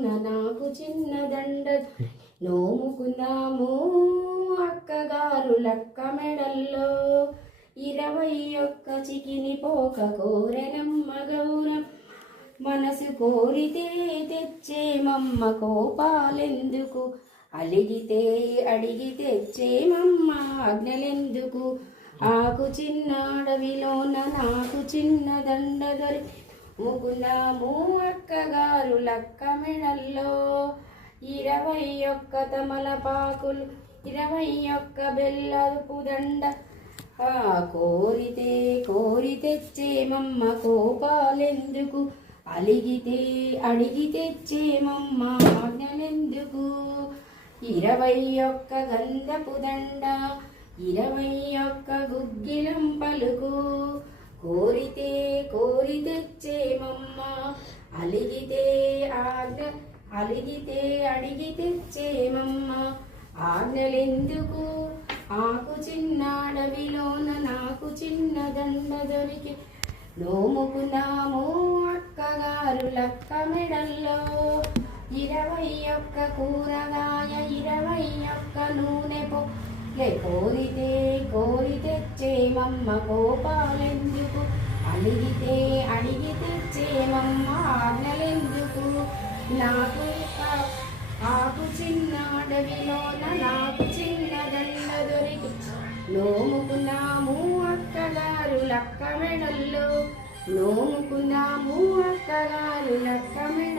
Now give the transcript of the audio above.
నాకు చిన్న దండ నోముకున్నాము అక్కగారు లక్క మెడల్లో. ఇరవై ఒక్క చికిని పోక కోరెనమ్మ గౌరం. మనసు కోరితే తెచ్చేమమ్మ కోపాలెందుకు? అలిగితే అడిగి తెచ్చేమమ్మ ఆజ్ఞలెందుకు? ఆకు చిన్న అడవిలోన నాకు చిన్న దండ దొరి ముగున్నాము అక్కగారు లక్క మెడల్లో ఇరవై ఒక్క తమలపాకులు ఇరవై ఒక్క బెల్లపు దండ. ఆ కోరితే కోరి తెచ్చేమమ్మ కోపాలెందుకు? అలిగితే అడిగి తెచ్చేమమ్మ ఆజ్ఞలెందుకు? ఇరవై ఒక్క గంధపు దండ ఇరవై ఒక్క గుగ్గిలం పలుకు. కోరితే కోరి తెచ్చేమమ్మ అలిగితే ఆజ్ఞ అలిగితే అడిగి తెచ్చేమమ్మ ఆజ్ఞలెందుకు? ఆకు చిన్న అడవిలోన నాకు చిన్న దండ దొరికి నోముకున్నాము అక్కగారు లక్క మెడల్లో. ఇరవై ఒక్క కూరగాయ ఇరవై ఒక్క నూనె పొ కోరితే మమ్మ కోపాలెందుకు? అడిగితే అడిగి తెచ్చేమమ్మ ఆజ్ఞలెందుకు? నాకు ఆకు చిన్న అడవిలోన నాకు చిన్న దండ దొరికి నోముకున్నాము అక్కగారు లక్క మెడల్లో. నోముకున్నాము అక్కగారు లక్క మెడ